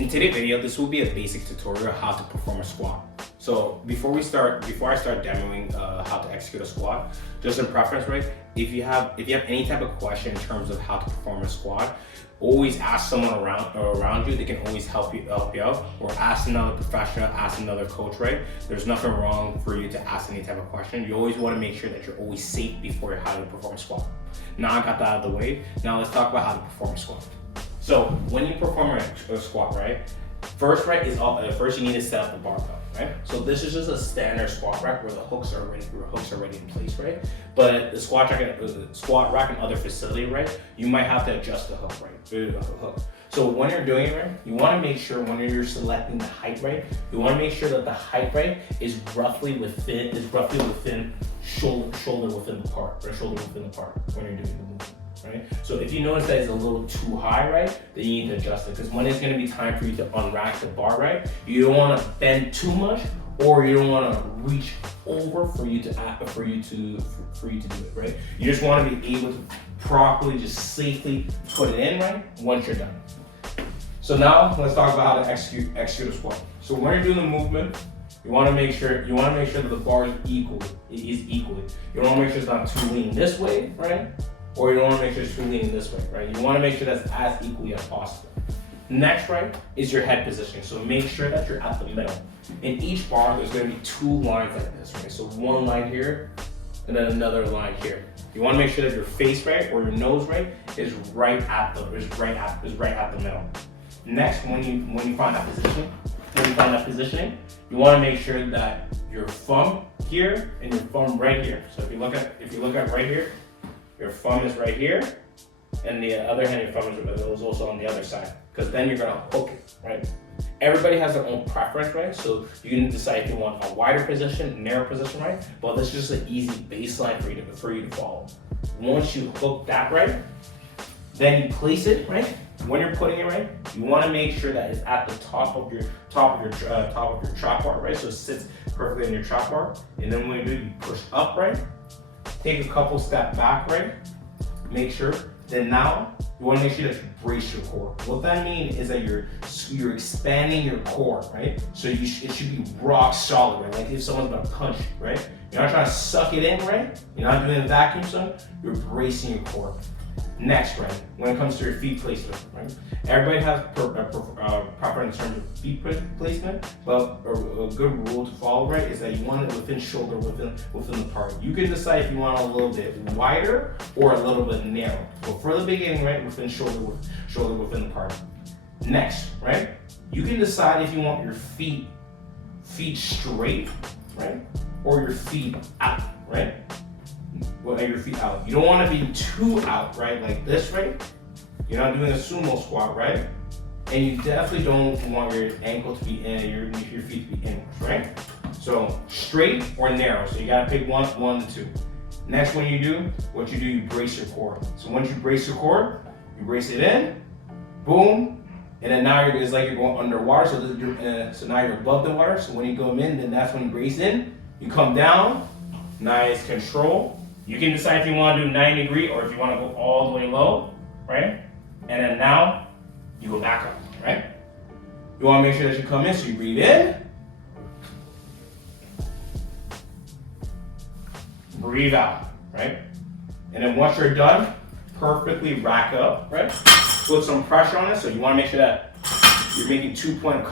In today's video, this will be a basic tutorial how to perform a squat. So before I start demoing how to execute a squat, just in preference, right? If you have any type of question in terms of how to perform a squat, always ask someone around you. They can always help you out, or ask another professional, ask another coach, right? There's nothing wrong for you to ask any type of question. You always want to make sure that you're always safe before how to perform a squat. Now I got that out of the way. Now let's talk about how to perform a squat. So when you perform a squat, right? First you need to set up the barbell, right? So this is just a standard squat rack where the hooks are already in place, right? But the squat rack and other facility, right? You might have to adjust the hook, right? So when you're doing it, right, you want to make sure when you're selecting the height, right, you want to make sure that the height, right, is roughly within shoulder within the part when you're doing the movement. Right? So if you notice that it's a little too high, right, then you need to adjust it, because when it's going to be time for you to unrack the bar, right, you don't want to bend too much, or you don't want to reach over for you to do it, right? You just want to be able to properly, just safely put it in, right, once you're done. So now let's talk about how to execute a squat. So when you're doing the movement, you want to make sure that the bar is equal. You don't want to make sure it's not too lean this way, right? Or you don't want to make sure it's too leaning this way, right? You want to make sure that's as equally as possible. Next, right, is your head positioning. So make sure that you're at the middle. In each bar, there's going to be two lines like this, right? So one line here, and then another line here. You want to make sure that your face, right, or your nose, right, is right at the middle. Next, when you find that positioning, you want to make sure that your thumb here and your thumb right here. So if you look at right here, your thumb is right here, and the other hand, your thumb is also on the other side, because then you're gonna hook it, right? Everybody has their own preference, right? So you can decide if you want a wider position, narrow position, right? But this is just an easy baseline for you to follow. Once you hook that, right, then you place it, right? When you're putting it, right, you want to make sure that it's at the top of your trap bar, right? So it sits perfectly in your trap bar, and then when you do, you push up, right? Take a couple steps back, right? Make sure. Then now you want to make sure that you brace your core. What that means is that you're expanding your core, right? So it should be rock solid, right? Like if someone's gonna punch, right? You're not trying to suck it in, right? You're not doing a vacuum son. You're bracing your core. Next, right, when it comes to your feet placement, right? Everybody has proper in terms of feet placement, but a good rule to follow, right, is that you want it within shoulder, within the part. You can decide if you want it a little bit wider or a little bit narrow. But for the beginning, right, within shoulder within the part. Next, right, you can decide if you want your feet straight, right, or your feet out, right? Your feet out. You don't want to be too out, right? Like this, right? You're not doing a sumo squat, right? And you definitely don't want your ankle to be in, your feet to be inwards, right? So straight or narrow. So you gotta pick one to two. Next, what you brace your core. So once you brace your core, you brace it in, boom, and then now it's like you're going underwater. So now you're above the water. So when you go in, then that's when you brace in. You come down, nice control. You can decide if you want to do 90 degree or if you want to go all the way low, right? And then now you go back up, right? You want to make sure that you come in, so you breathe in, breathe out, right? And then once you're done, perfectly rack up, right? Put some pressure on it, so you want to make sure that you're making 2-point